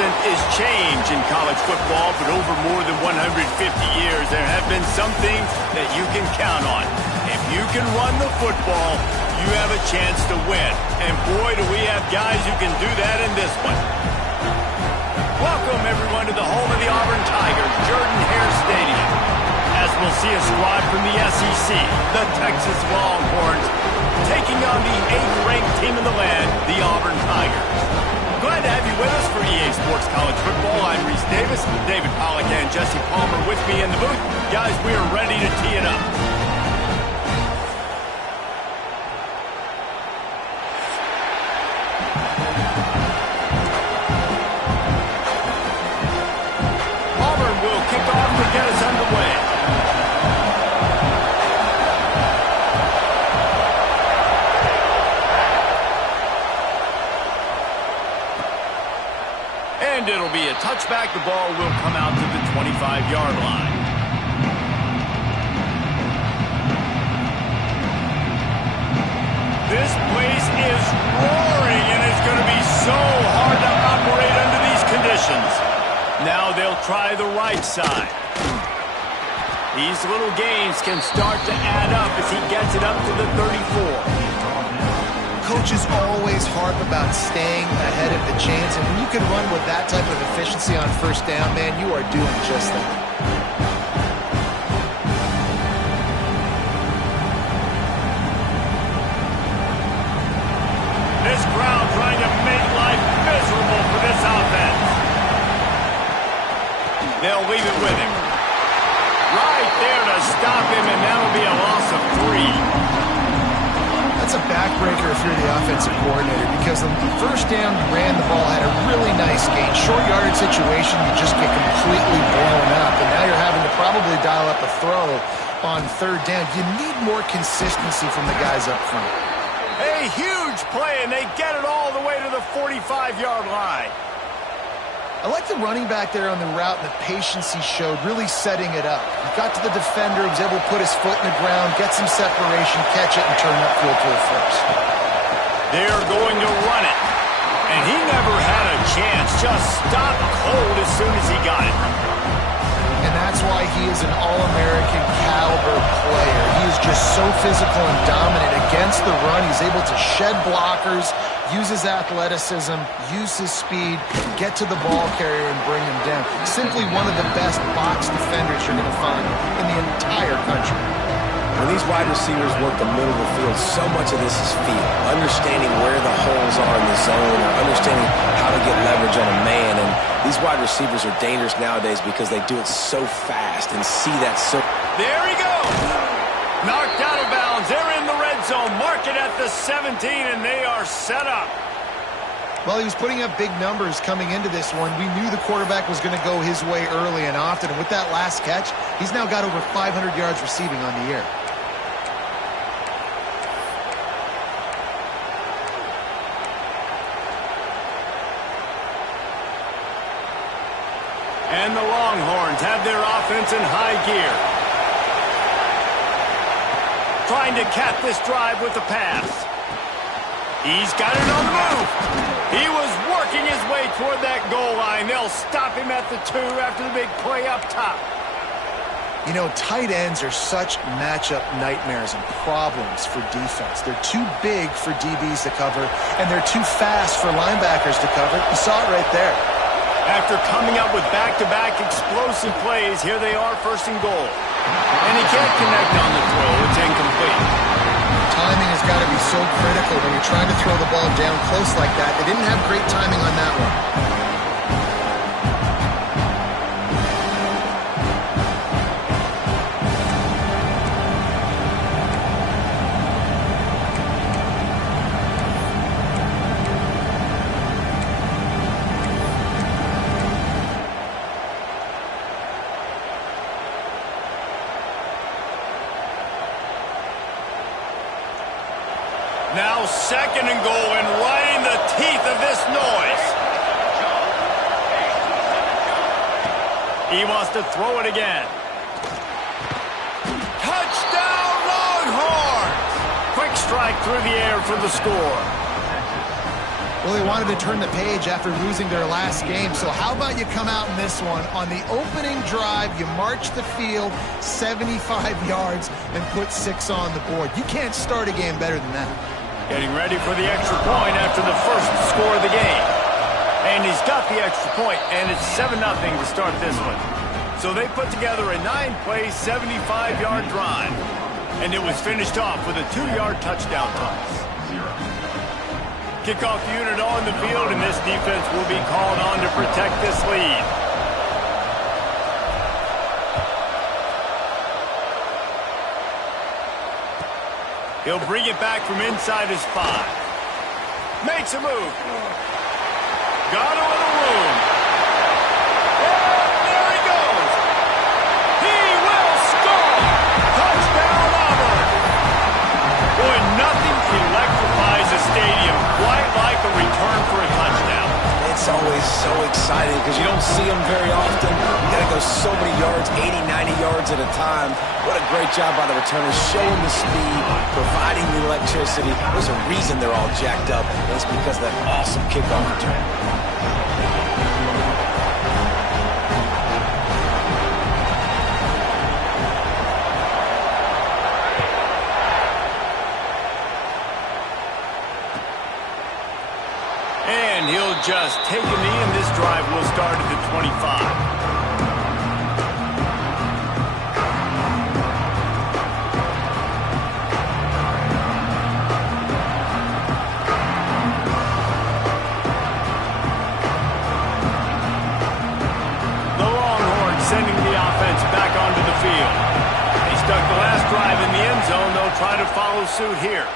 constant is change in college football, but over more than 150 years, there have been some things that you can count on. If you can run the football, you have a chance to win. And boy, do we have guys who can do that in this one. Welcome, everyone, to the home of the Auburn Tigers, Jordan-Hare Stadium. As we'll see a squad from the SEC, the Texas Longhorns, taking on the 8th-ranked team in the land, the Auburn Tigers. Glad to have you with us for EA Sports College Football. I'm Reese Davis, David Pollack and Jesse Palmer with me in the booth. Guys, we are ready to tee it up. Auburn will kick off to get us underway. And it'll be a touchback. The ball will come out to the 25-yard line. This place is roaring, and it's going to be so hard to operate under these conditions. Now they'll try the right side. These little gains can start to add up as he gets it up to the 34. Coaches always harp about staying ahead of the chains, and when you can run with that type of efficiency on first down, man, you are doing just that. This crowd trying to make life miserable for this offense. They'll leave it with him. Right there to stop him, and that'll be a loss of 3. That's a backbreaker if you're the offensive coordinator, because on the first down you ran the ball, had a really nice gain. Short yardage situation, you just get completely blown up, and now you're having to probably dial up a throw on third down. You need more consistency from the guys up front. A huge play, and they get it all the way to the 45-yard line. I like the running back there on the route and the patience he showed, really setting it up. He got to the defender, was able to put his foot in the ground, get some separation, catch it, and turn upfield for a first. They're going to run it. And he never had a chance, just stopped cold as soon as he got it. And that's why he is an All-American caliber player. He is just so physical and dominant against the run. He's able to shed blockers, use his athleticism, use his speed, get to the ball carrier and bring him down. Simply one of the best box defenders you're going to find in the entire country. When these wide receivers work the middle of the field, so much of this is feel. Understanding where the holes are in the zone, or understanding how to get leverage on a man. And these wide receivers are dangerous nowadays because they do it so fast and see that so... There he goes! Knocked out of bounds. They're in the red zone. Mark it at the 17, and they are set up. Well, he was putting up big numbers coming into this one. We knew the quarterback was going to go his way early and often. And with that last catch, he's now got over 500 yards receiving on the year. And the Longhorns have their offense in high gear. Trying to cap this drive with the pass. He's got it on the move. He was working his way toward that goal line. They'll stop him at the 2 after the big play up top. You know, tight ends are such matchup nightmares and problems for defense. They're too big for DBs to cover, and they're too fast for linebackers to cover. You saw it right there. After coming up with back-to-back explosive plays, here they are, first and goal. And he can't connect on the throw. It's incomplete. Timing has got to be so critical when you're trying to throw the ball down close like that. They didn't have great timing on that one. Now second and goal, and right in the teeth of this noise. He wants to throw it again. Touchdown, Longhorns! Quick strike through the air for the score. Well, Well, they wanted to turn the page after losing their last game, so how about you come out in this one? On the opening drive, you march the field 75 yards and put 6 on the board. You can't start a game better than that. Getting ready for the extra point after the first score of the game. And he's got the extra point, and it's 7-0 to start this one. So they put together a 9-play, 75-yard drive. And it was finished off with a 2-yard touchdown toss. Kickoff unit on the field, and this defense will be called on to protect this lead. He'll bring it back from inside his 5. Makes a move. Got a little room. And there he goes. He will score. Touchdown, Auburn. Boy, nothing electrifies a stadium quite like a return for a touchdown. It's always so exciting because you don't see them very often. You got to go so many yards, 80, 90 yards at a time. What a great job by the returners, showing the speed, providing the electricity. There's a reason they're all jacked up, and it's because of that awesome kickoff return. And he'll just take a knee, and this drive will start at the 25. Sending the offense back onto the field. They stuck the last drive in the end zone. They'll try to follow suit here.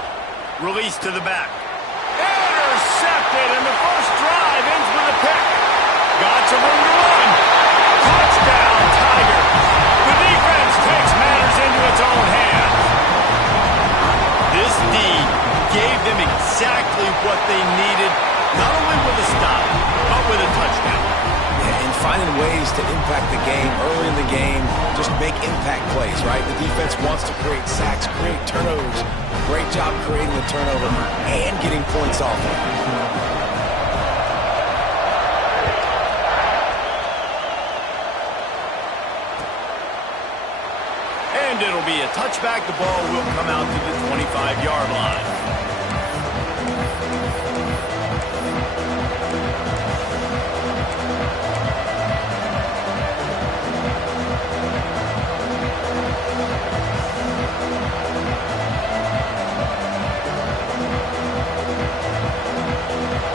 Release to the back. Intercepted, and the first drive ends with a pick. Got some room to run. Touchdown, Tigers. The defense takes matters into its own hands. This D gave them exactly what they needed, not only with a stop, but with a touchdown. And finding ways to impact the game early in the game, just make impact plays, right? The defense wants to create sacks, create turnovers. Great job creating the turnover and getting points off it. And it'll be a touchback. The ball will come out to the 25-yard line.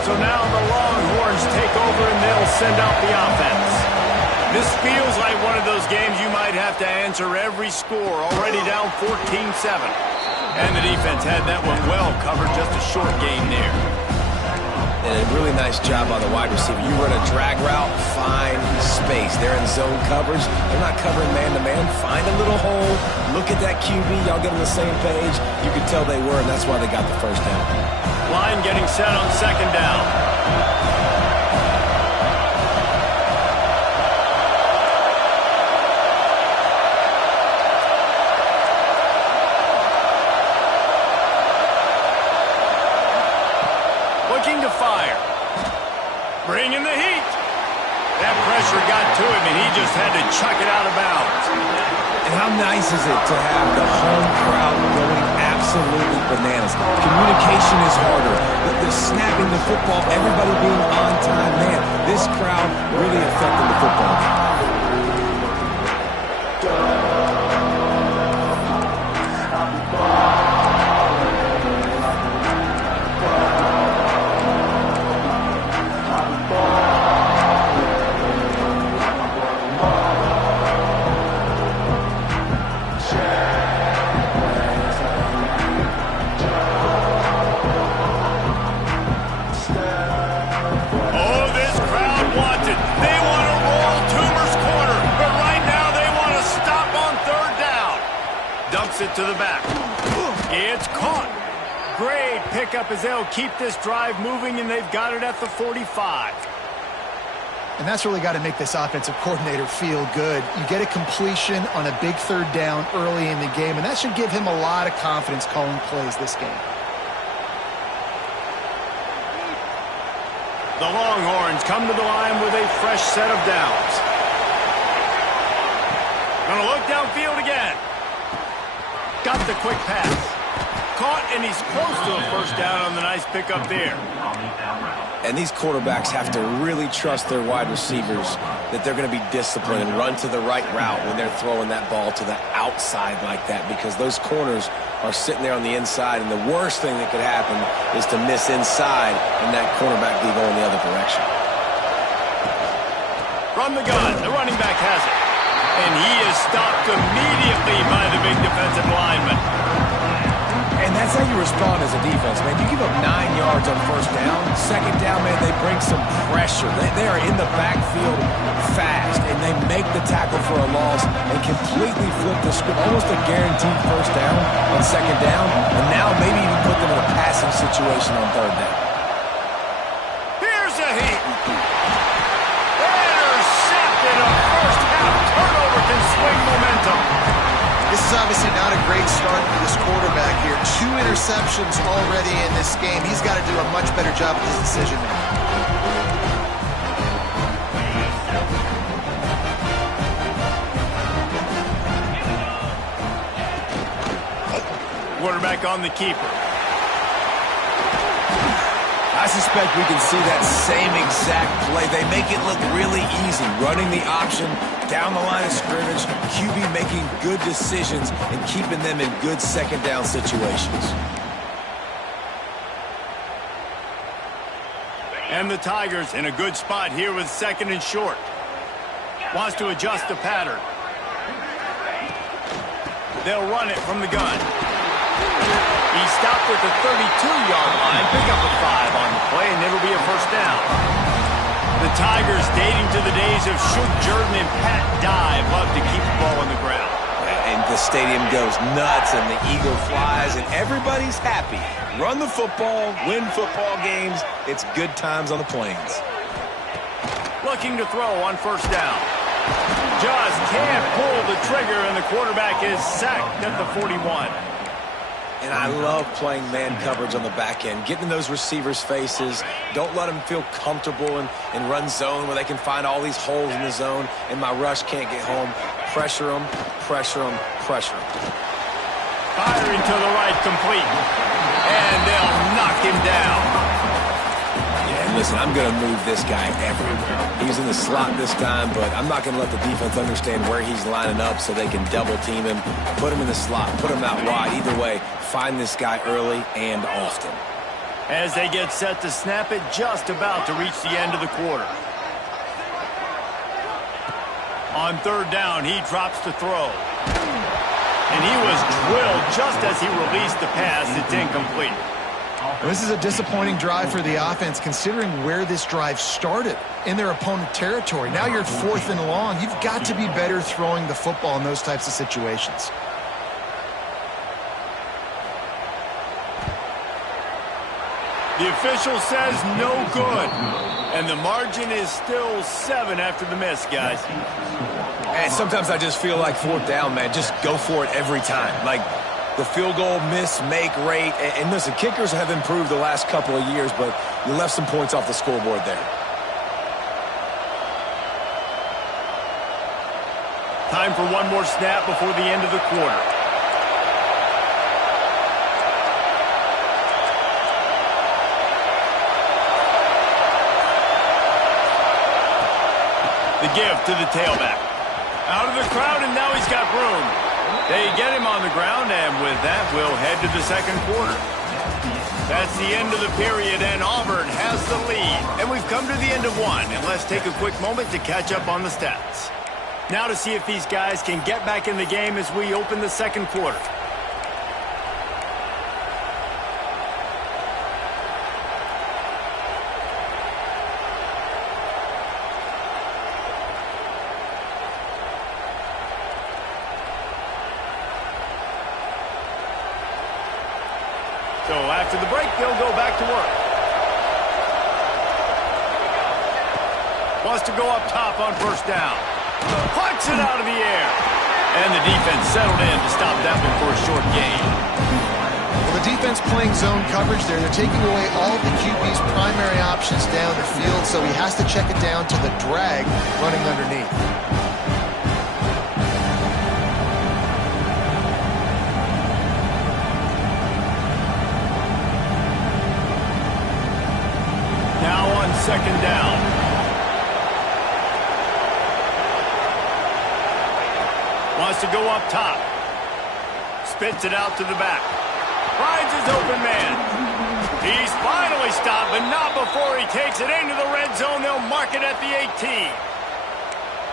So now the Longhorns take over and they'll send out the offense. This feels like one of those games you might have to answer every score, already down 14-7. And the defense had that one well covered, just a short game there. And a really nice job by the wide receiver. You run a drag route, find space. They're in zone coverage. They're not covering man-to-man. Find a little hole. Look at that QB. Y'all get on the same page. You could tell they were, and that's why they got the first down. Line getting set on second down. Looking to fire. Bringing the heat. That pressure got to him, and he just had to chuck it out of bounds. And how nice is it to have the home crowd going absolutely bananas? Communication is harder. They're snapping the football, everybody being on time. Man, this crowd really affecting the football game. It to the back. It's caught. Great pickup as they'll keep this drive moving, and they've got it at the 45. And that's really got to make this offensive coordinator feel good. You get a completion on a big third down early in the game, and that should give him a lot of confidence calling plays this game. The Longhorns come to the line with a fresh set of downs. Gonna look downfield again. Got the quick pass. Caught, and he's close to a first down on the nice pickup there. And these quarterbacks have to really trust their wide receivers that they're going to be disciplined and run to the right route when they're throwing that ball to the outside like that, because those corners are sitting there on the inside, and the worst thing that could happen is to miss inside and that cornerback be going the other direction. From the gun, the running back has it. And he is stopped immediately by the big defensive lineman. And that's how you respond as a defense, man. You give up 9 yards on first down. Second down, man, they bring some pressure. They are in the backfield fast, and they make the tackle for a loss and completely flip the script. Almost a guaranteed first down on second down, and now maybe even put them in a passing situation on third down. Here's a heat. Intercepted. A first half turnover can swing momentum. This is obviously not a great start for this quarterback here. 2 interceptions already in this game. He's got to do a much better job with his decision making. Quarterback on the keeper. I suspect we can see that same exact play. They make it look really easy, running the option down the line of scrimmage, QB making good decisions and keeping them in good second down situations. And the Tigers in a good spot here with second and short. Wants to adjust the pattern. They'll run it from the gun. He stopped at the 32-yard line, pick up a 5 on the play, and it'll be a first down. The Tigers, dating to the days of Shook Jordan and Pat Dye, love to keep the ball on the ground. And the stadium goes nuts, and the eagle flies, and everybody's happy. Run the football, win football games. It's good times on the plains. Looking to throw on first down. Just can't pull the trigger, and the quarterback is sacked at the 41. And I love playing man coverage on the back end, getting in those receivers' faces. Don't let them feel comfortable in run zone where they can find all these holes in the zone and my rush can't get home. Pressure them, pressure them, pressure them. Firing to the right, complete. And they'll knock him down. Yeah, and listen, I'm going to move this guy everywhere. He's in the slot this time, but I'm not going to let the defense understand where he's lining up so they can double team him. Put him in the slot, put him out wide. Either way, find this guy early and often. As they get set to snap it, just about to reach the end of the quarter. On third down, he drops to throw. And he was drilled just as he released the pass. It's incomplete. This is a disappointing drive for the offense, considering where this drive started, in their opponent territory. Now you're 4th and long. You've got to be better throwing the football in those types of situations. The official says no good. And the margin is still 7 after the miss, guys. And sometimes I just feel like 4th down, man. Just go for it every time. Like the field goal miss-make rate. And listen, kickers have improved the last couple of years, but you left some points off the scoreboard there. Time for one more snap before the end of the quarter. The give to the tailback. Out of the crowd, and now he's got room. They get him on the ground, and with that, we'll head to the second quarter. That's the end of the period, and Auburn has the lead. And we've come to the end of one, and let's take a quick moment to catch up on the stats. Now to see if these guys can get back in the game as we open the second quarter. So after the break, they'll go back to work. Wants to go up top on first down. Plucks it out of the air. And the defense settled in to stop that one for a short gain. Well, the defense defense playing zone coverage there. They're taking away all the QB's primary options down the field, so he has to check it down to the drag running underneath. Now on second down. Wants to go up top. Spits it out to the back. Finds his open man. He's finally stopped, but not before he takes it into the red zone. They'll mark it at the 18.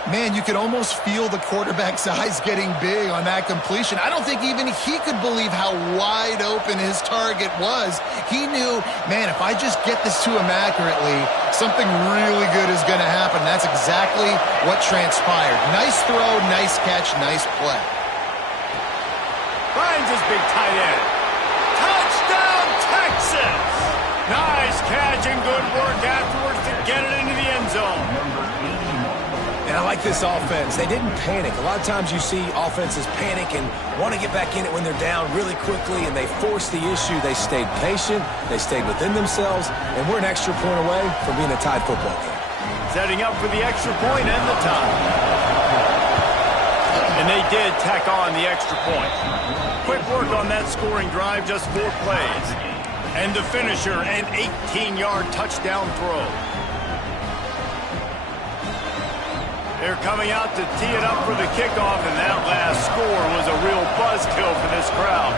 Man, you could almost feel the quarterback's eyes getting big on that completion. I don't think even he could believe how wide open his target was. He knew, man, if I just get this to him accurately, something really good is going to happen. That's exactly what transpired. Nice throw, nice catch, nice play. Finds his big tight end. Touchdown, Texas! Nice catch and good work afterwards to get it into the end zone. And I like this offense. They didn't panic. A lot of times you see offenses panic and want to get back in it when they're down really quickly, and they forced the issue. They stayed patient. They stayed within themselves, and we're an extra point away from being a tied football game. Setting up for the extra point and the tie. And they did tack on the extra point. Quick work on that scoring drive, just 4 plays. And the finisher, an 18-yard touchdown throw. They're coming out to tee it up for the kickoff, and that last score was a real buzzkill for this crowd.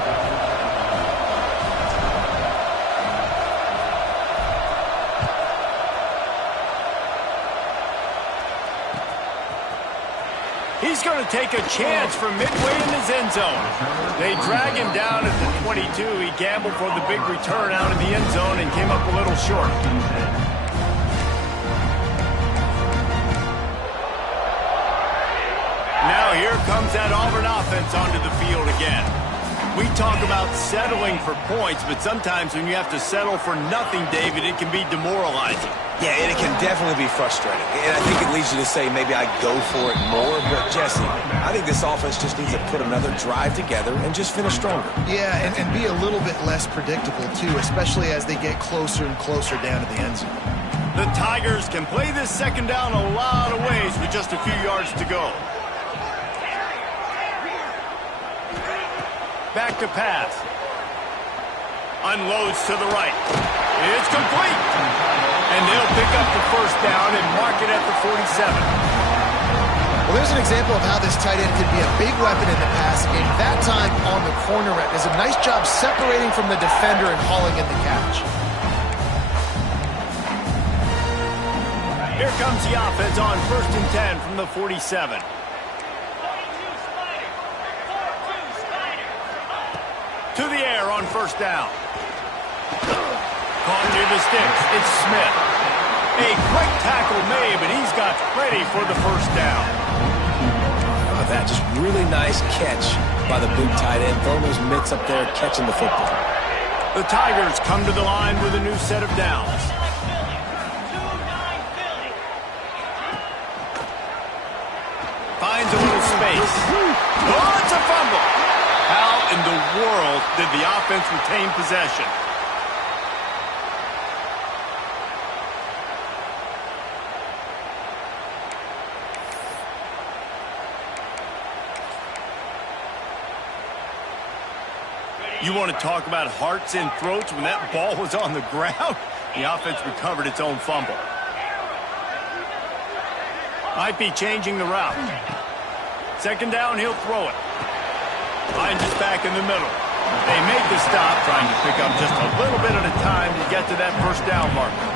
He's going to take a chance from midway in his end zone. They drag him down at the 22. He gambled for the big return out of the end zone and came up a little short. Now here comes that Auburn offense onto the field again. We talk about settling for points, but sometimes when you have to settle for nothing, David, it can be demoralizing. Yeah, and it can definitely be frustrating. And I think it leads you to say maybe I go for it more. But, Jesse, I think this offense just needs to put another drive together and just finish stronger. Yeah, and be a little bit less predictable, too, especially as they get closer and closer down to the end zone. The Tigers can play this second down a lot of ways with just a few yards to go. Back to pass. Unloads to the right. It's complete. And they'll pick up the first down and mark it at the 47. Well, there's an example of how this tight end could be a big weapon in the passing game. That time on the corner route does a nice job separating from the defender and hauling in the catch. Here comes the offense on 1st and 10 from the 47. To the air on first down. Caught near the sticks. It's Smith. A quick tackle made, but he's got plenty for the first down. That just really nice catch by the big tight end. Throwing those mitts up there, catching the football. The Tigers come to the line with a new set of downs. Finds a little space. Oh, it's a fumble. How in the world did the offense retain possession? You want to talk about hearts and throats when that ball was on the ground? The offense recovered its own fumble. Might be changing the route. Second down, he'll throw it. Finds us back in the middle. They make the stop, trying to pick up just a little bit at a time to get to that first down marker.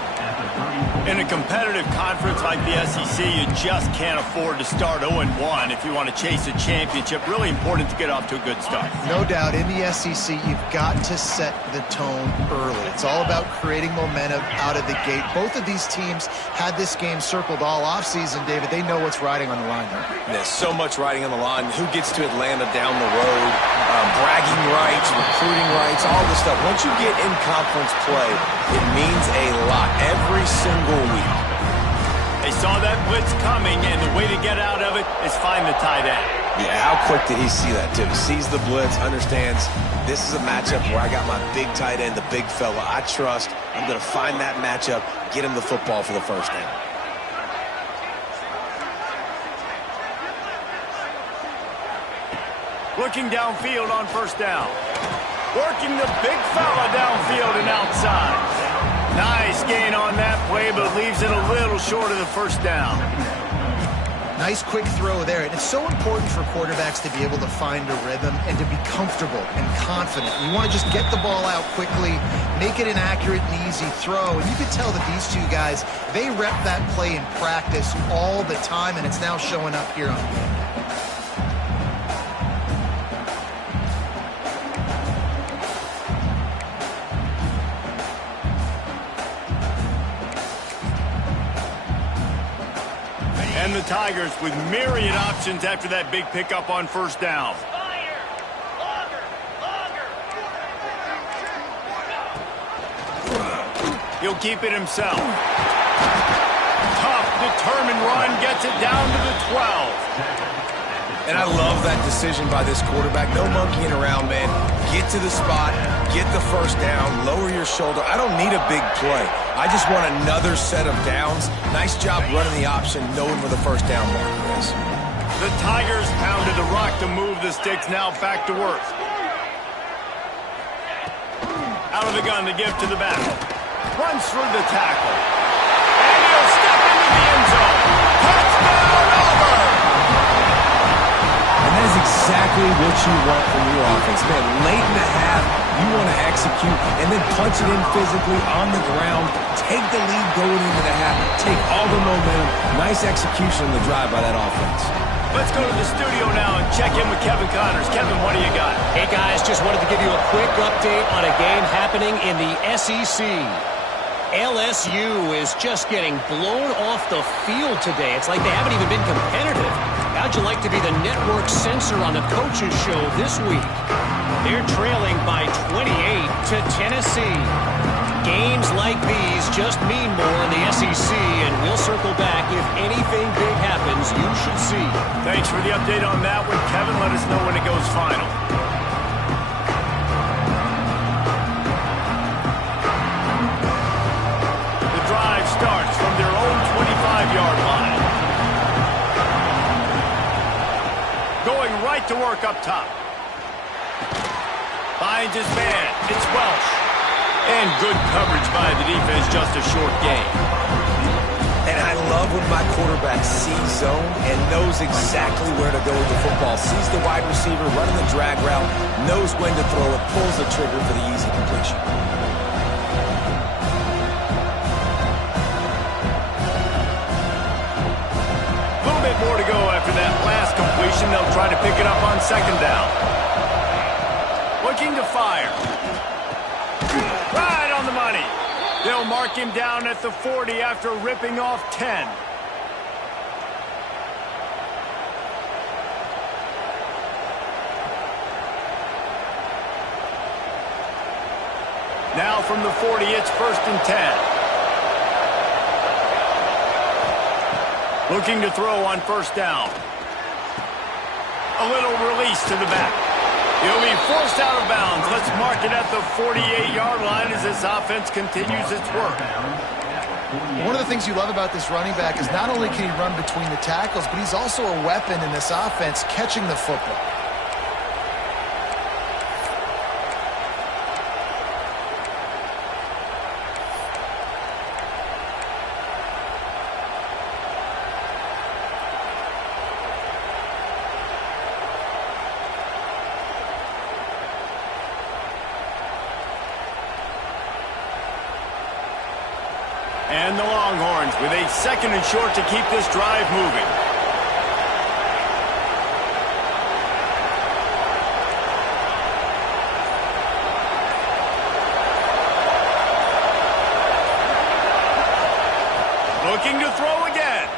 In a competitive conference like the SEC, you just can't afford to start 0-1 if you want to chase a championship. Really important to get off to a good start. No doubt, in the SEC, you've got to set the tone early. It's all about creating momentum out of the gate. Both of these teams had this game circled all offseason, David. They know what's riding on the line there. There's so much riding on the line. Who gets to Atlanta down the road? Bragging rights, recruiting rights, all this stuff. Once you get in conference play, it means a lot every single week. They saw that blitz coming, and the way to get out of it is find the tight end. Yeah, how quick did he see that, too? Sees the blitz, understands this is a matchup where I got my big tight end, the big fella I trust. I'm going to find that matchup, get him the football for the first down. Looking downfield on first down. Working the big fella downfield and outside. Nice gain on that play, but leaves it a little short of the first down. Nice quick throw there. And it's so important for quarterbacks to be able to find a rhythm and to be comfortable and confident. You want to just get the ball out quickly, make it an accurate and easy throw. And you can tell that these two guys, they rep that play in practice all the time, and it's now showing up here on game day. And the Tigers with myriad options after that big pickup on first down. He'll keep it himself. Tough, determined run, gets it down to the 12. And I love that decision by this quarterback. No monkeying around, man. Get to the spot, get the first down, lower your shoulder. I don't need a big play. I just want another set of downs. Nice job running the option, knowing where the first down marker is. The Tigers pounded the rock to move the sticks, now back to work. Out of the gun to give to the back. Runs through the tackle. And he'll step into the end zone. Touchdown, Auburn! And that is exactly what you want from your offense. Man, late in the half, you want to execute and then punch it in physically on the ground. Take the lead going into the half. Take all the momentum. Nice execution on the drive by that offense. Let's go to the studio now and check in with Kevin Connors. Kevin, what do you got? Hey, guys, just wanted to give you a quick update on a game happening in the SEC. LSU is just getting blown off the field today. It's like they haven't even been competitive. How'd you like to be the network censor on the coaches show this week? They're trailing by 28 to Tennessee. Games like these just mean more in the SEC, and we'll circle back. If anything big happens, you should see. Thanks for the update on that one, Kevin. Let us know when it goes final. The drive starts from their own 25-yard line. Going right to work up top. Finds his man. It's Welsh. And good coverage by the defense, just a short gain. And I love when my quarterback sees zone and knows exactly where to go with the football. Sees the wide receiver running the drag route, knows when to throw it, pulls the trigger for the easy completion. A little bit more to go after that last completion. They'll try to pick it up on second down. Looking to fire. Right on the money. They'll mark him down at the 40 after ripping off 10. Now from the 40, it's 1st and 10. Looking to throw on first down. A little release to the back. He'll be forced out of bounds. Let's mark it at the 48-yard line as this offense continues its work. One of the things you love about this running back is not only can he run between the tackles, but he's also a weapon in this offense catching the football. And the Longhorns with a 2nd and short to keep this drive moving. Looking to throw again.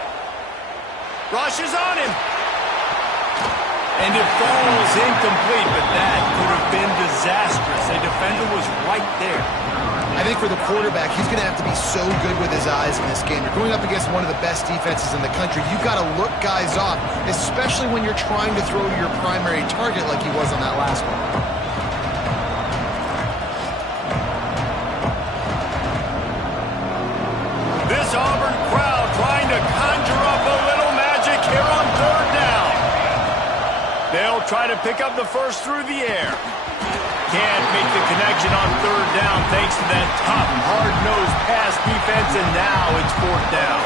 Rushes on him. And it falls incomplete, but that could have been disastrous. A defender was right there. I think for the quarterback, he's going to have to be so good with his eyes in this game. You're going up against one of the best defenses in the country. You've got to look guys off, especially when you're trying to throw to your primary target like he was on that last one. This Auburn crowd trying to conjure up a little magic here on third down. They'll try to pick up the first through the air. Can't make the connection on third down thanks to that tough, hard-nosed pass defense, and now it's fourth down.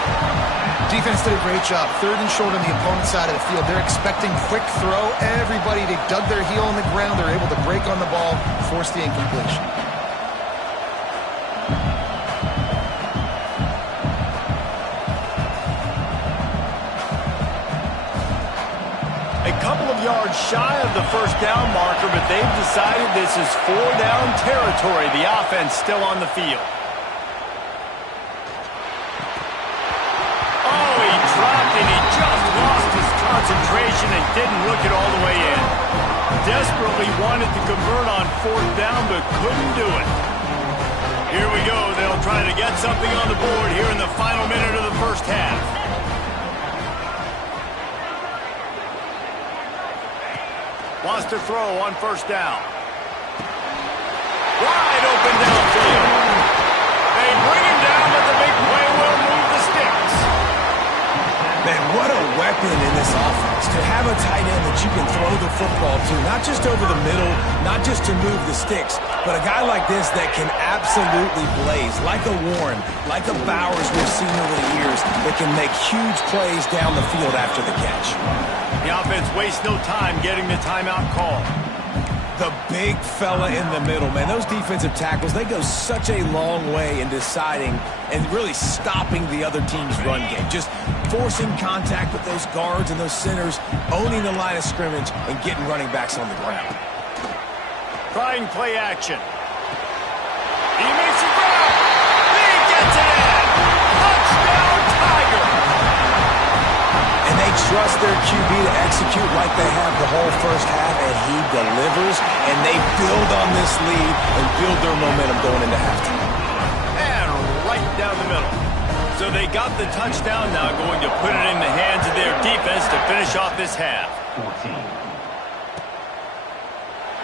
Defense did a great job. Third and short on the opponent's side of the field. They're expecting quick throw. Everybody, they dug their heel on the ground. They're able to break on the ball, force the incompletion. A couple of yards shy of the first down marker, but they've decided this is four-down territory. The offense still on the field. Oh, he dropped and he just lost his concentration and didn't look it all the way in. Desperately wanted to convert on fourth down, but couldn't do it. Here we go. They'll try to get something on the board here in the final minute of the first half. Wants to throw on first down. Wide open downfield. They bring him down, but the big play will move the sticks. Man, what a weapon in this offense. To have a tight end that you can throw the football to, not just over the middle, not just to move the sticks, but a guy like this that can absolutely blaze, like a Warren, like a Bowers we've seen over the years, that can make huge plays down the field after the catch. The offense wastes no time getting the timeout call. The big fella in the middle, man. Those defensive tackles, they go such a long way in deciding and really stopping the other team's run game. Just forcing contact with those guards and those centers, owning the line of scrimmage, and getting running backs on the ground. Trying play action. He makes a grab. He gets it in. Touchdown, Tiger. And they trust their QB to execute like they have the whole first half, and he delivers, and they build on this lead and build their momentum going into halftime. And right down the middle. So they got the touchdown, now going to put it in the hands of their defense to finish off this half. 14.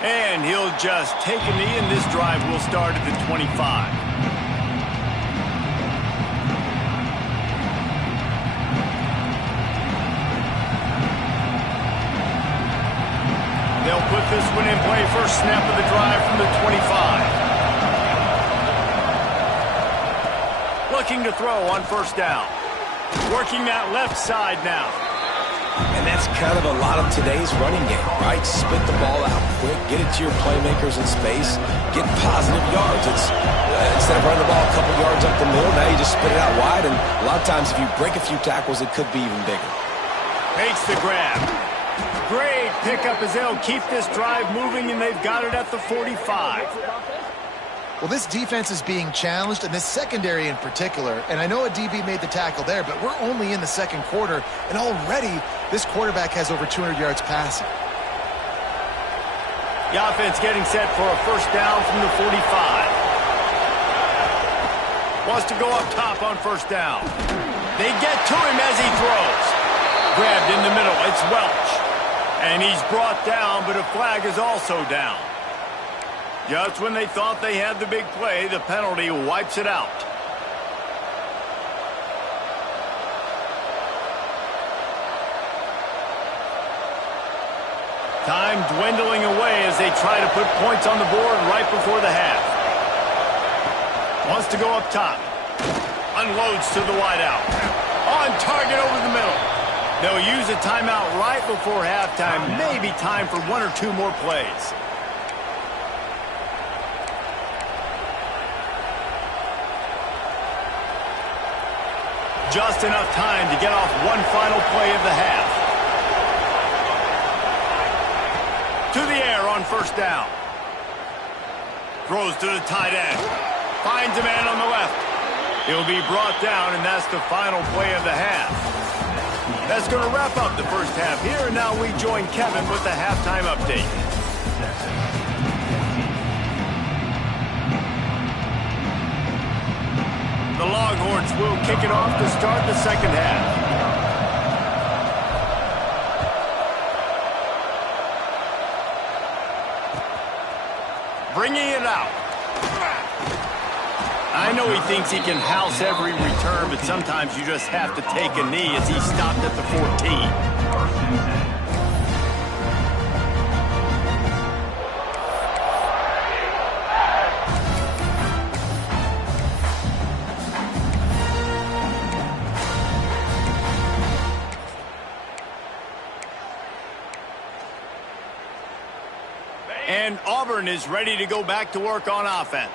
And he'll just take a knee, and this drive will start at the 25. They'll put this one in play. First snap of the drive from the 25. Looking to throw on first down. Working that left side now. And that's kind of a lot of today's running game, right? Spit the ball out quick, get it to your playmakers in space, get positive yards. It's instead of running the ball a couple yards up the middle, now you just spit it out wide, and a lot of times if you break a few tackles, it could be even bigger. Makes the grab. Great pickup as they'll keep this drive moving, and they've got it at the 45. Well, this defense is being challenged, and this secondary in particular, and I know a DB made the tackle there, but we're only in the second quarter, and already this quarterback has over 200 yards passing. The offense getting set for a first down from the 45. Wants to go up top on first down. They get to him as he throws. Grabbed in the middle, it's Welch. And he's brought down, but a flag is also down. Just when they thought they had the big play, the penalty wipes it out. Time dwindling away as they try to put points on the board right before the half. Wants to go up top. Unloads to the wideout. On target over the middle. They'll use a timeout right before halftime. Maybe time for one or two more plays. Just enough time to get off one final play of the half. To the air on first down. Throws to the tight end. Finds a man on the left. He'll be brought down, and that's the final play of the half. That's going to wrap up the first half here, and now we join Kevin with the halftime update. timeouts will kick it off to start the second half. Bringing it out. I know he thinks he can house every return, but sometimes you just have to take a knee as he stopped at the 14. And Auburn is ready to go back to work on offense.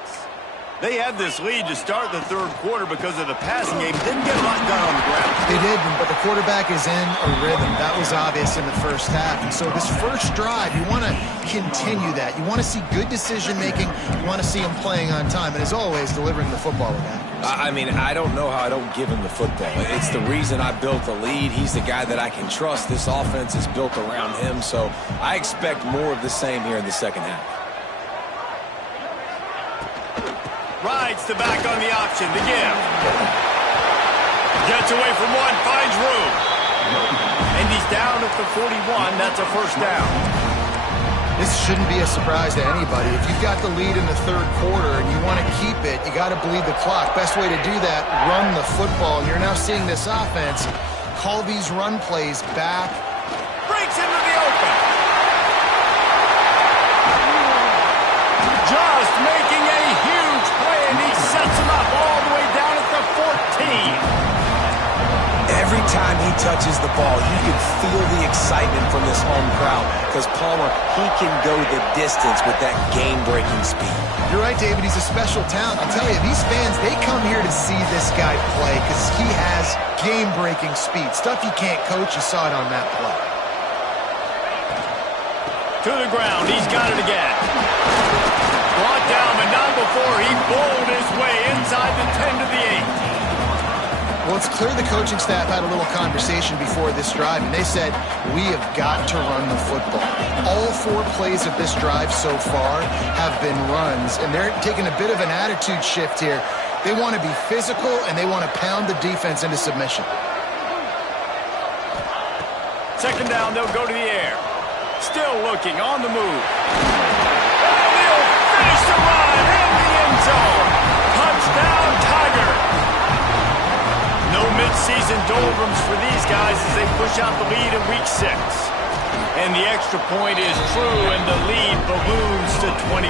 They had this lead to start the third quarter because of the passing game. Didn't get a lot done on the ground. They didn't, but the quarterback is in a rhythm. That was obvious in the first half. And so this first drive, you want to continue that. You want to see good decision-making. You want to see him playing on time. And as always, delivering the football with accuracy. I mean, I don't know how I don't give him the football. It's the reason I built the lead. He's the guy that I can trust. This offense is built around him. So I expect more of the same here in the second half. Rides the back on the option to give. Gets away from one, finds room. And he's down at the 41. That's a first down. This shouldn't be a surprise to anybody. If you've got the lead in the third quarter and you want to keep it, you got to bleed the clock. Best way to do that, run the football. And you're now seeing this offense call these run plays back. Breaks into the open. Just making a huge play, and he sets him up all the way down at the 14. Every time he touches the ball, you can feel the excitement from this home crowd because Palmer, he can go the distance with that game-breaking speed. You're right, David. He's a special talent. I'll tell you, these fans, they come here to see this guy play because he has game-breaking speed. Stuff you can't coach. You saw it on that play. To the ground. He's got it again. Brought down, but not before he bowled his way inside the 10 to the 8. Well, it's clear the coaching staff had a little conversation before this drive, and they said, we have got to run the football. All 4 plays of this drive so far have been runs, and they're taking a bit of an attitude shift here. They want to be physical, and they want to pound the defense into submission. Second down, they'll go to the air. Still looking, on the move. And he'll finish the run in the end zone. Touchdown, Tiger. No mid-season doldrums for these guys as they push out the lead in Week 6. And the extra point is true, and the lead balloons to 21.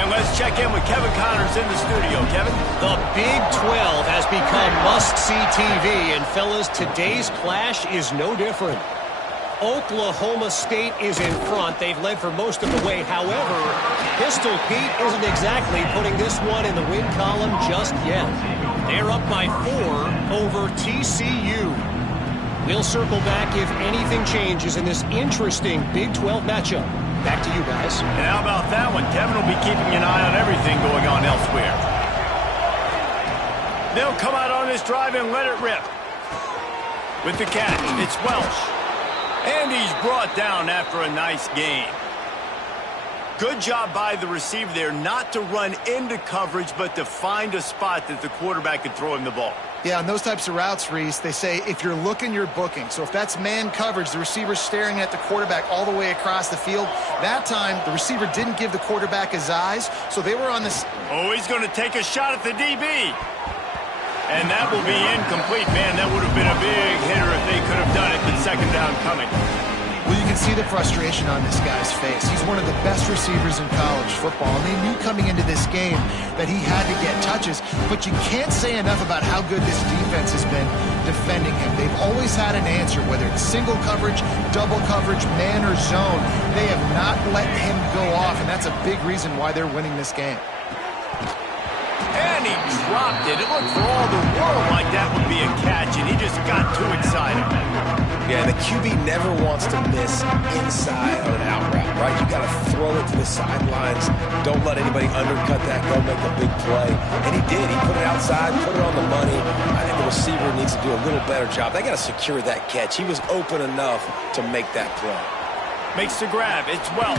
And let's check in with Kevin Connors in the studio. Kevin? The Big 12 has become must-see TV, and fellas, today's clash is no different. Oklahoma State is in front. They've led for most of the way. However, Pistol Pete isn't exactly putting this one in the win column just yet. They're up by 4 over TCU. We'll circle back if anything changes in this interesting Big 12 matchup. Back to you guys. And how about that one? Kevin will be keeping an eye on everything going on elsewhere. They'll come out on this drive and let it rip. With the catch, it's Welch. And he's brought down after a nice game. Good job by the receiver there not to run into coverage, but to find a spot that the quarterback could throw him the ball. Yeah, on those types of routes, Reese, they say if you're looking, you're booking. So if that's man coverage, the receiver's staring at the quarterback all the way across the field. That time, the receiver didn't give the quarterback his eyes, so they were on this. Oh, he's going to take a shot at the DB. And that will be incomplete. Man, that would have been a big hitter if they could have done it, but second down coming. Well, you can see the frustration on this guy's face. He's one of the best receivers in college football, and they knew coming into this game that he had to get touches, but you can't say enough about how good this defense has been defending him. They've always had an answer, whether it's single coverage, double coverage, man or zone. They have not let him go off, and that's a big reason why they're winning this game. And he dropped it. It looked for all the world like that would be a catch, and he just got too excited. Yeah, the QB never wants to miss inside on an out route, right? You got to throw it to the sidelines. Don't let anybody undercut that. Go make a big play. And he did. He put it outside, put it on the money. I think the receiver needs to do a little better job. They got to secure that catch. He was open enough to make that play. Makes the grab. It's Welch.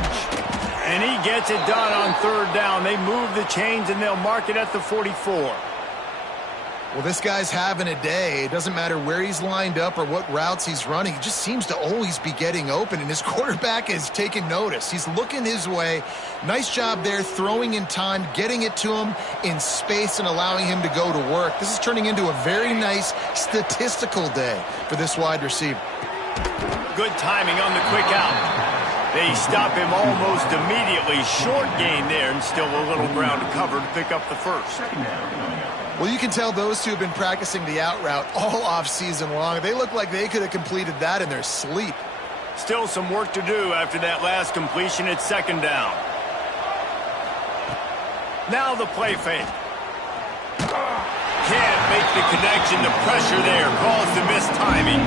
And he gets it done on third down. They move the chains, and they'll mark it at the 44. Well, this guy's having a day. It doesn't matter where he's lined up or what routes he's running. He just seems to always be getting open, and his quarterback is taking notice. He's looking his way. Nice job there, throwing in time, getting it to him in space and allowing him to go to work. This is turning into a very nice statistical day for this wide receiver. Good timing on the quick out. They stop him almost immediately. Short gain there, and still a little ground to cover to pick up the first. Well, you can tell those two have been practicing the out route all off season long. They look like they could have completed that in their sleep. Still some work to do after that last completion at second down. Now the play fake. Can't make the connection. The pressure there caused the missed timing.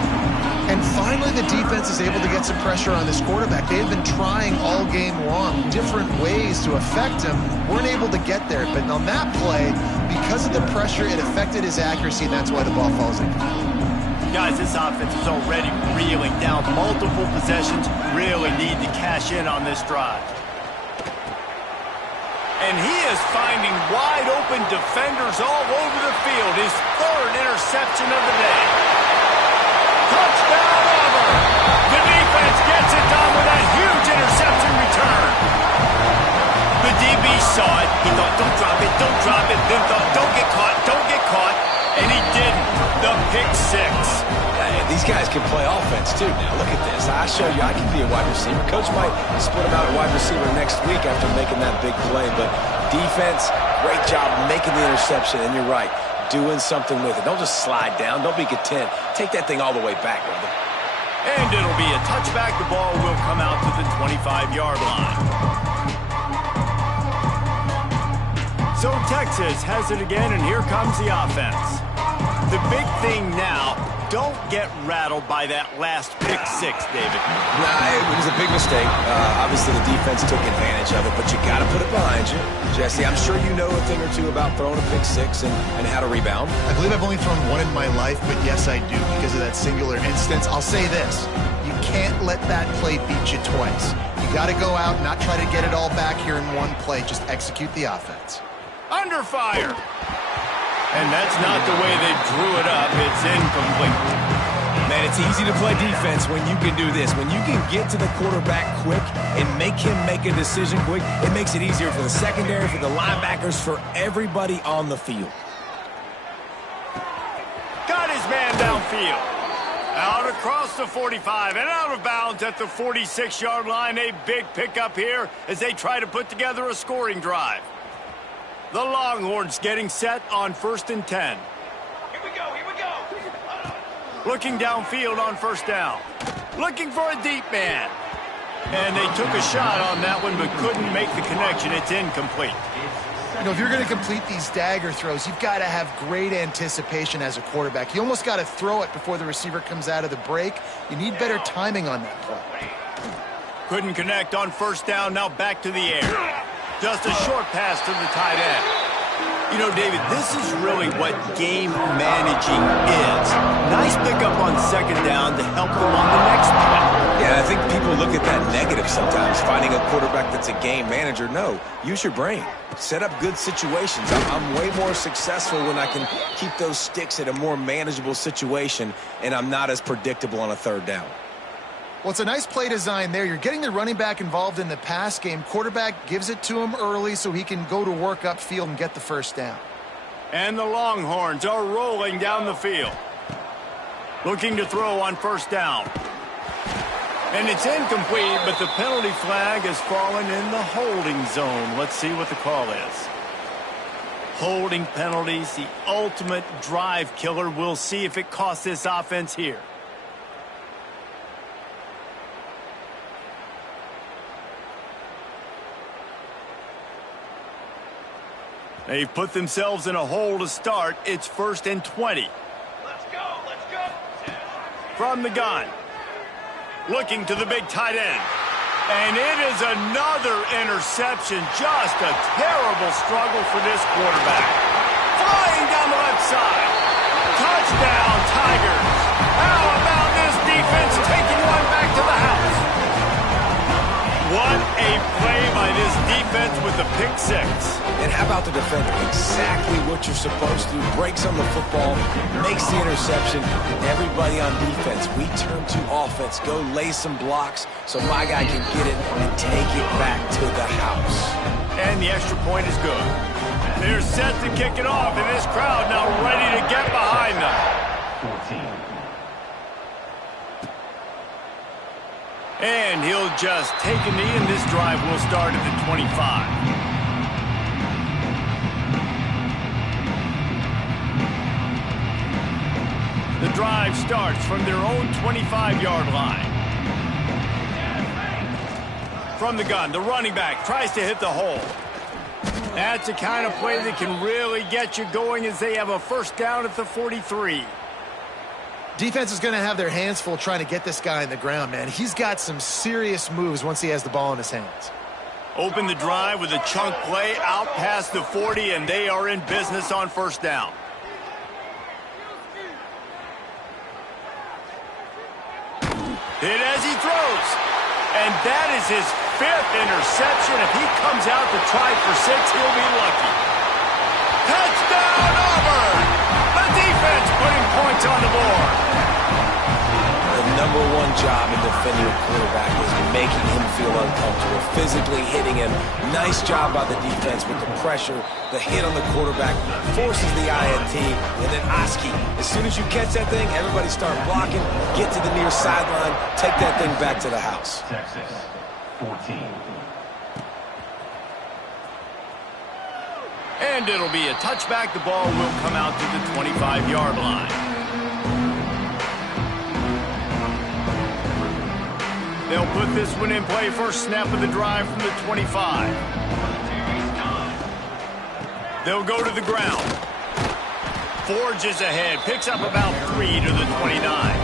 And finally, the defense is able to get some pressure on this quarterback. They've been trying all game long different ways to affect him. Weren't able to get there. But on that play, because of the pressure, it affected his accuracy, and that's why the ball falls in. Guys, this offense is already reeling down. Multiple possessions, really need to cash in on this drive. And he is finding wide open defenders all over the field. His third interception of the day. Touchdown, Auburn! The defense gets it done with that huge interception return. The DB saw it. He thought, don't drop it, then thought, don't get caught, and he didn't. The pick six. Hey, these guys can play offense, too. Now, look at this. I show you I can be a wide receiver. Coach might split him out at wide receiver next week after making that big play, but defense, great job making the interception, and you're right. Doing something with it. Don't just slide down. Don't be content. Take that thing all the way back, brother. And it'll be a touchback. The ball will come out to the 25-yard line. So Texas has it again, and here comes the offense. The big thing now, don't get rattled by that last pick six, David. Nah, it was a big mistake. Obviously, the defense took advantage of it, but you got to put it behind you. Jesse, I'm sure you know a thing or two about throwing a pick six and how to rebound. I believe I've only thrown one in my life, but yes, I do because of that singular instance. I'll say this. You can't let that play beat you twice. You got to go out, not try to get it all back here in one play. Just execute the offense. Under fire. And that's not the way they drew it up. It's incomplete. Man, it's easy to play defense when you can do this. When you can get to the quarterback quick and make him make a decision quick, it makes it easier for the secondary, for the linebackers, for everybody on the field. Got his man downfield. Out across the 45 and out of bounds at the 46-yard line. A big pickup here as they try to put together a scoring drive. The Longhorns getting set on 1st and 10. Here we go. Looking downfield on first down. Looking for a deep man. And they took a shot on that one but couldn't make the connection. It's incomplete. You know, if you're going to complete these dagger throws, you've got to have great anticipation as a quarterback. You almost got to throw it before the receiver comes out of the break. You need better timing on that play. Couldn't connect on first down. Now back to the air. Just a short pass to the tight end. You know, David, this is really what game managing is. Nice pickup on second down to help them on the next play. Yeah, I think people look at that negative sometimes, finding a quarterback that's a game manager. No, use your brain. Set up good situations. I'm way more successful when I can keep those sticks at a more manageable situation, and I'm not as predictable on a third down. Well, it's a nice play design there. You're getting the running back involved in the pass game. Quarterback gives it to him early so he can go to work upfield and get the first down. And the Longhorns are rolling down the field. Looking to throw on first down. And it's incomplete, but the penalty flag has fallen in the holding zone. Let's see what the call is. Holding penalties, the ultimate drive killer. We'll see if it costs this offense here. They've put themselves in a hole to start. It's 1st and 20. Let's go. From the gun. Looking to the big tight end. And it is another interception. Just a terrible struggle for this quarterback. Flying down the left side. Touchdown, Tigers. How about this defense taking one back to the house? What a play by this defense with the pick six. And how about the defender? Exactly what you're supposed to. Breaks on the football, makes the interception. Everybody on defense, we turn to offense. Go lay some blocks so my guy can get it and take it back to the house. And the extra point is good. They're set to kick it off, and this crowd now ready to get behind them. 14. And he'll just take a knee, and this drive will start at the 25. The drive starts from their own 25-yard line. From the gun, the running back tries to hit the hole. That's the kind of play that can really get you going as they have a first down at the 43. Defense is going to have their hands full trying to get this guy in the ground, man. He's got some serious moves once he has the ball in his hands. Open the drive with a chunk play out past the 40, and they are in business on first down. Hit as he throws. And that is his 5th interception. If he comes out to try for 6, he'll be lucky. Touchdown, Auburn! The defense putting points on the board. The number one job in defending a quarterback is making him feel uncomfortable, physically hitting him. Nice job by the defense with the pressure, the hit on the quarterback, forces the INT, and then Oski. As soon as you catch that thing, everybody start blocking, get to the near sideline, take that thing back to the house. Texas, 14. And it'll be a touchback. The ball will come out to the 25-yard line. They'll put this one in play. First snap of the drive from the 25. They'll go to the ground. Forges ahead. Picks up about 3 to the 29.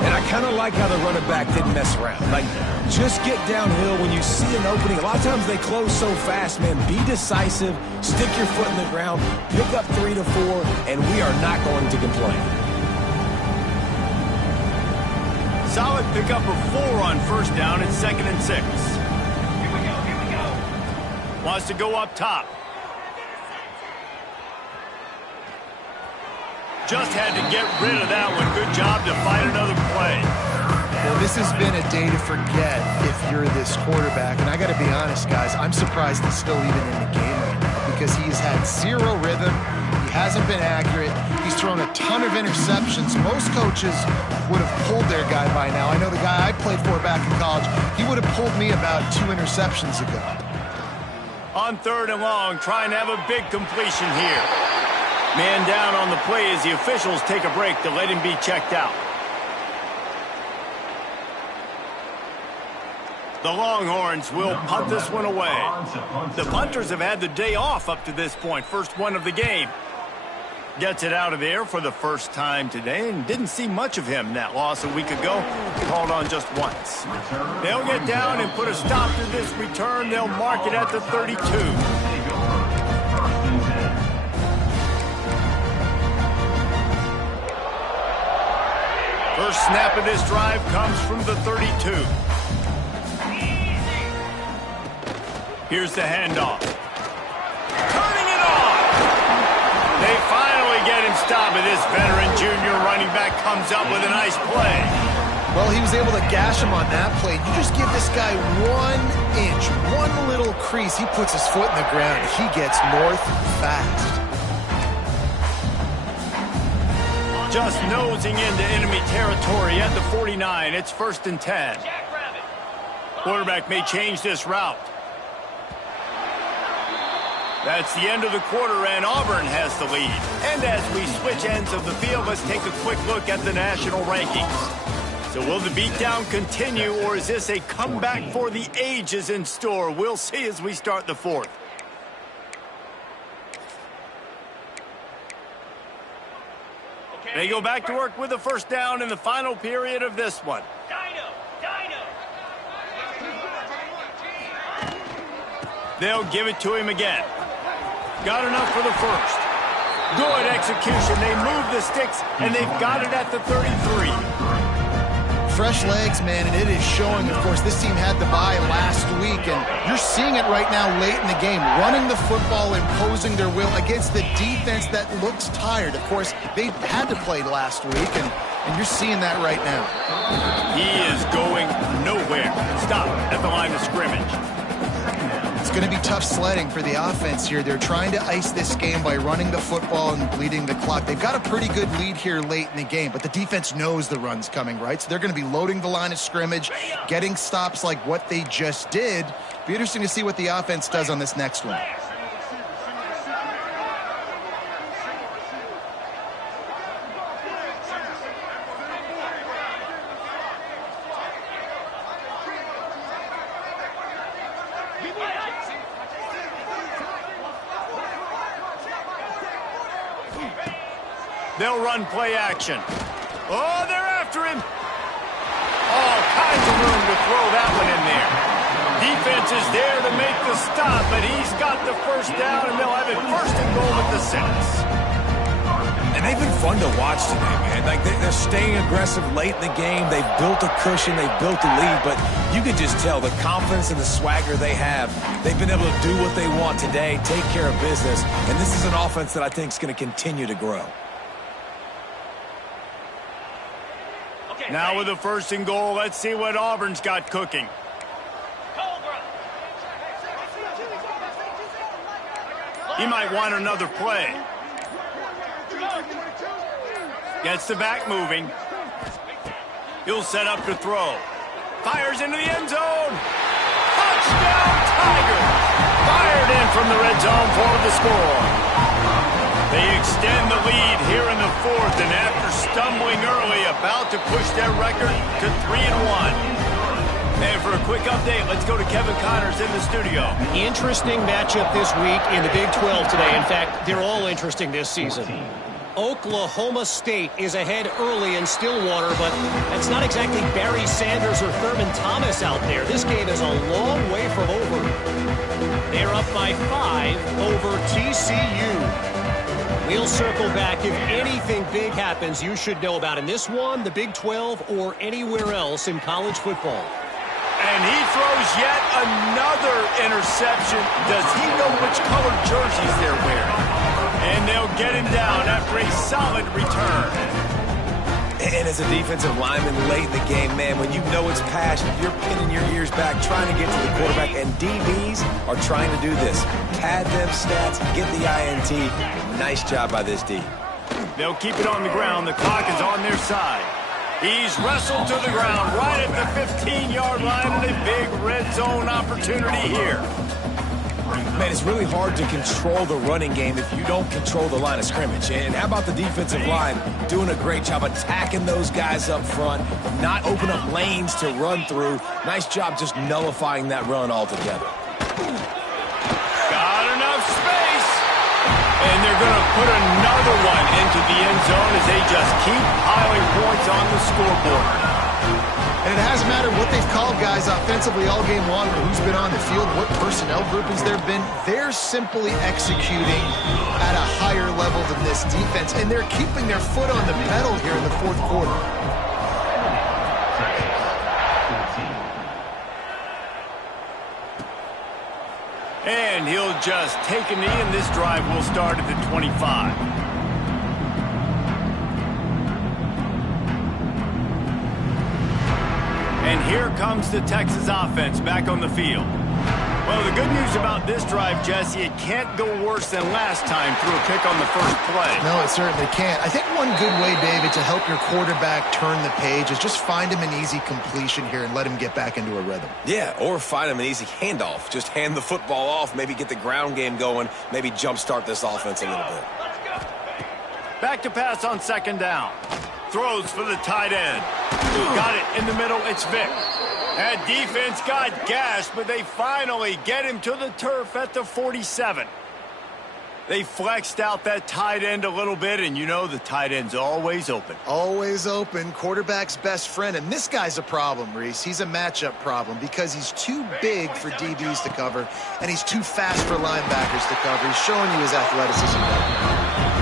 And I kind of like how the running back didn't mess around. Like, just get downhill when you see an opening. A lot of times they close so fast, man. Be decisive. Stick your foot in the ground. Pick up 3 to 4, and we are not going to complain. Solid pickup of 4 on first down. It's 2nd and 6. Here we go, here we go. Wants to go up top. Just had to get rid of that one. Good job to fight another play. Well, this has been a day to forget if you're this quarterback. And I got to be honest, guys, I'm surprised he's still even in the game right now because he's had 0 rhythm. He hasn't been accurate. He's thrown a ton of interceptions. Most coaches would have pulled their guy by now. I know the guy I played for back in college, he would have pulled me about 2 interceptions ago. On 3rd and long, trying to have a big completion here. Man down on the play as the officials take a break to let him be checked out. The Longhorns will punt this one away. The punters have had the day off up to this point. First one of the game. Gets it out of there for the first time today and didn't see much of him in that loss a week ago. Called on just once. They'll get down and put a stop to this return. They'll mark it at the 32. First snap of this drive comes from the 32. Here's the handoff. Turning it on! They finally get him stopped, but this veteran junior running back comes up with a nice play. Well, he was able to gash him on that play. You just give this guy 1 inch, 1 little crease. He puts his foot in the ground. He gets north fast. Just nosing into enemy territory at the 49. It's 1st and 10. Quarterback may change this route. That's the end of the quarter, and Auburn has the lead. And as we switch ends of the field, let's take a quick look at the national rankings. So will the beatdown continue, or is this a comeback for the ages in store? We'll see as we start the 4th. They go back to work with the first down in the final period of this one. They'll give it to him again. Got enough for the first. Good execution. They move the sticks, and they've got it at the 33. fresh legs, man, and it is showing. Of course, this team had the bye last week, and you're seeing it right now late in the game, running the football, imposing their will against the defense that looks tired. Of course, they had to play last week, and you're seeing that right now. He is going nowhere. Stop at the line of scrimmage. It's going to be tough sledding for the offense here. They're trying to ice this game by running the football and bleeding the clock. They've got a pretty good lead here late in the game, but the defense knows the run's coming, right? So they're going to be loading the line of scrimmage, getting stops like what they just did. Be interesting to see what the offense does on this next one. They'll run play action. Oh, they're after him. All kinds of room to throw that one in there. Defense is there to make the stop, but he's got the first down, and they'll have it first and goal at the 6. And they've been fun to watch today, man. Like, they're staying aggressive late in the game. They've built a cushion. They've built a lead. But you can just tell the confidence and the swagger they have. They've been able to do what they want today, take care of business. And this is an offense that I think is going to continue to grow. Now with the first and goal, let's see what Auburn's got cooking. He might want another play. Gets the back moving. He'll set up to throw. Fires into the end zone. Touchdown, Tigers! Fired in from the red zone for the score. They extend the lead here in the 4th, and after stumbling early, about to push their record to 3-1. And for a quick update, let's go to Kevin Connors in the studio. Interesting matchup this week in the Big 12 today. In fact, they're all interesting this season. Oklahoma State is ahead early in Stillwater, but that's not exactly Barry Sanders or Thurman Thomas out there. This game is a long way from over. They're up by 5 over TCU. We'll circle back. If anything big happens, you should know about in this one, the Big 12, or anywhere else in college football. And he throws yet another interception. Does he know which colored jerseys they're wearing? And they'll get him down after a solid return. And as a defensive lineman late in the game, man, when you know it's passion, you're pinning your ears back, trying to get to the quarterback, and DBs are trying to do this. Pad them stats, get the INT. Nice job by this D. They'll keep it on the ground. The clock is on their side. He's wrestled to the ground right at the 15-yard line, and a big red zone opportunity here. Man, it's really hard to control the running game if you don't control the line of scrimmage. And how about the defensive line doing a great job attacking those guys up front, not open up lanes to run through. Nice job just nullifying that run altogether. Got enough space. And they're going to put another one into the end zone as they just keep piling points on the scoreboard. And it hasn't mattered what they've called guys offensively all game long or who's been on the field, what personnel groupings there have been. They're simply executing at a higher level than this defense, and they're keeping their foot on the pedal here in the 4th quarter. And he'll just take a knee, and this drive will start at the 25. And here comes the Texas offense back on the field. Well, the good news about this drive, Jesse, it can't go worse than last time through a pick on the first play. No, it certainly can't. I think one good way, David, to help your quarterback turn the page is just find him an easy completion here and let him get back into a rhythm. Yeah, or find him an easy handoff. Just hand the football off, maybe get the ground game going, maybe jumpstart this offense a little bit. Back to pass on second down. Throws for the tight end. Got it in the middle. It's Vick. That defense got gashed, but they finally get him to the turf at the 47. They flexed out that tight end a little bit, and you know the tight end's always open. Always open. Quarterback's best friend. And this guy's a problem, Reese. He's a matchup problem because he's too big for DBs to cover, and he's too fast for linebackers to cover. He's showing you his athleticism.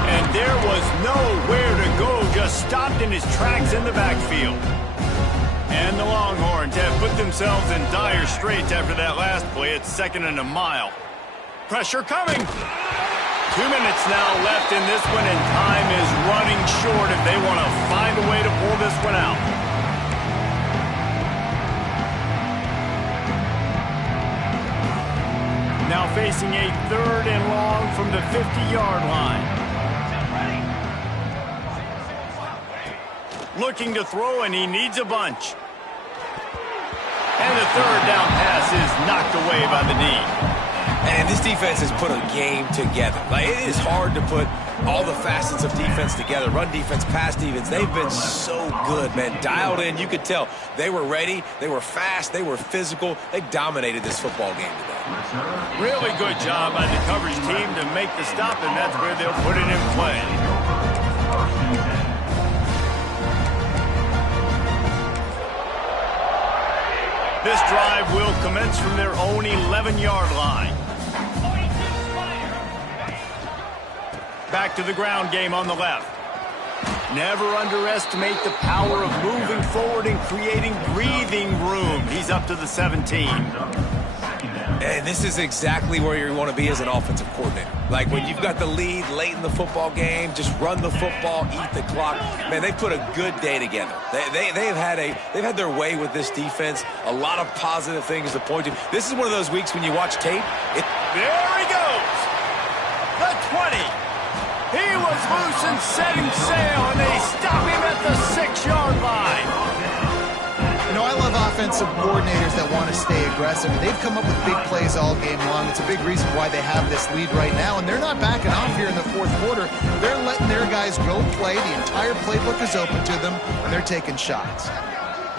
And there was nowhere to go, just stopped in his tracks in the backfield. And the Longhorns have put themselves in dire straits after that last play. It's 2nd and a mile. Pressure coming. 2 minutes now left in this one, and time is running short if they want to find a way to pull this one out. Now facing a 3rd and long from the 50-yard line. Looking to throw, and he needs a bunch. And the 3rd down pass is knocked away by the knee. And this defense has put a game together. Like, it is hard to put all the facets of defense together. Run defense, pass defense. They've been so good, man. Dialed in. You could tell they were ready. They were fast. They were physical. They dominated this football game today. Really good job by the coverage team to make the stop, and that's where they'll put it in play. This drive will commence from their own 11-yard line. Back to the ground game on the left. Never underestimate the power of moving forward and creating breathing room. He's up to the 17. And this is exactly where you want to be as an offensive coordinator. Like, when you've got the lead late in the football game, just run the football, eat the clock. Man, they put a good day together. They've had their way with this defense. A lot of positive things to point to. This is one of those weeks when you watch tape. There he goes. The 20. He was loose and setting sail, and they stop him at the 6-yard line. You know, I love offensive coordinators that want to stay aggressive. They've come up with big plays all game long. It's a big reason why they have this lead right now, and they're not backing off here in the 4th quarter. They're letting their guys go play. The entire playbook is open to them, and they're taking shots.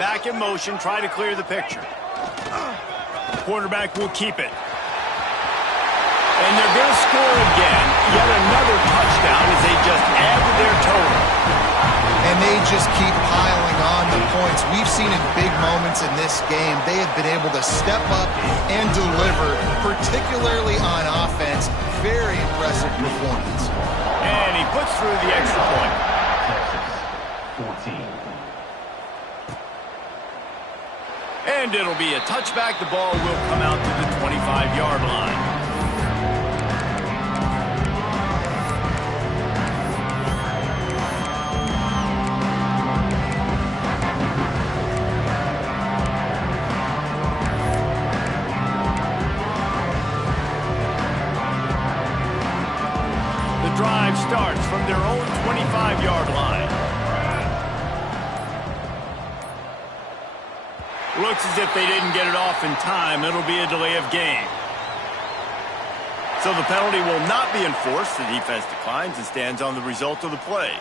Back in motion, try to clear the picture. Quarterback will keep it. And they're going to score again. Yet another touchdown as they just add to their total. And they just keep piling on the points. We've seen in big moments in this game, they have been able to step up and deliver, particularly on offense. Very impressive performance. And he puts through the extra point. Texas, 14. And it'll be a touchback. The ball will come out to the 25-yard line. Drive starts from their own 25-yard line. Looks as if they didn't get it off in time. It'll be a delay of game. So the penalty will not be enforced. The defense declines and stands on the result of the play.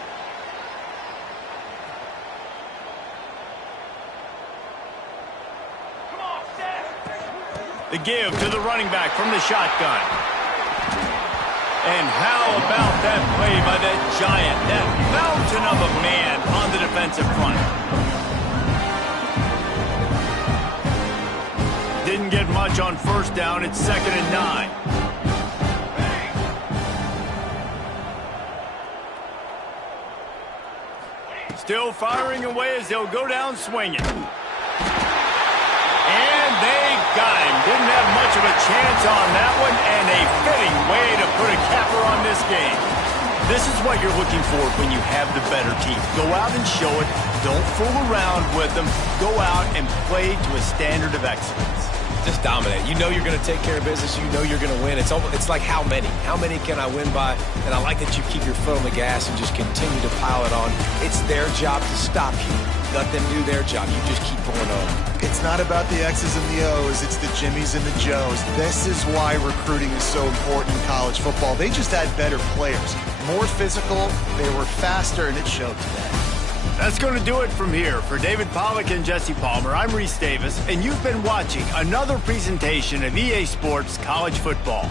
The give to the running back from the shotgun. And how about that play by that giant, that mountain of a man on the defensive front? Didn't get much on 1st down. It's 2nd and 9. Still firing away as they'll go down swinging. And they got him. Didn't have much of a chance on that one, and a fitting way to put a capper on this game. This is what you're looking for when you have the better team. Go out and show it. Don't fool around with them. Go out and play to a standard of excellence. Just dominate. You know you're going to take care of business. You know you're going to win. It's like how many? How many can I win by? And I like that you keep your foot on the gas and just continue to pile it on. It's their job to stop you. Let them do their job. You just keep going on. It's not about the X's and the O's. It's the Jimmies and the Joes. This is why recruiting is so important in college football. They just had better players. More physical, they were faster, and it showed today. That's going to do it from here. For David Pollack and Jesse Palmer, I'm Reese Davis, and you've been watching another presentation of EA Sports College Football.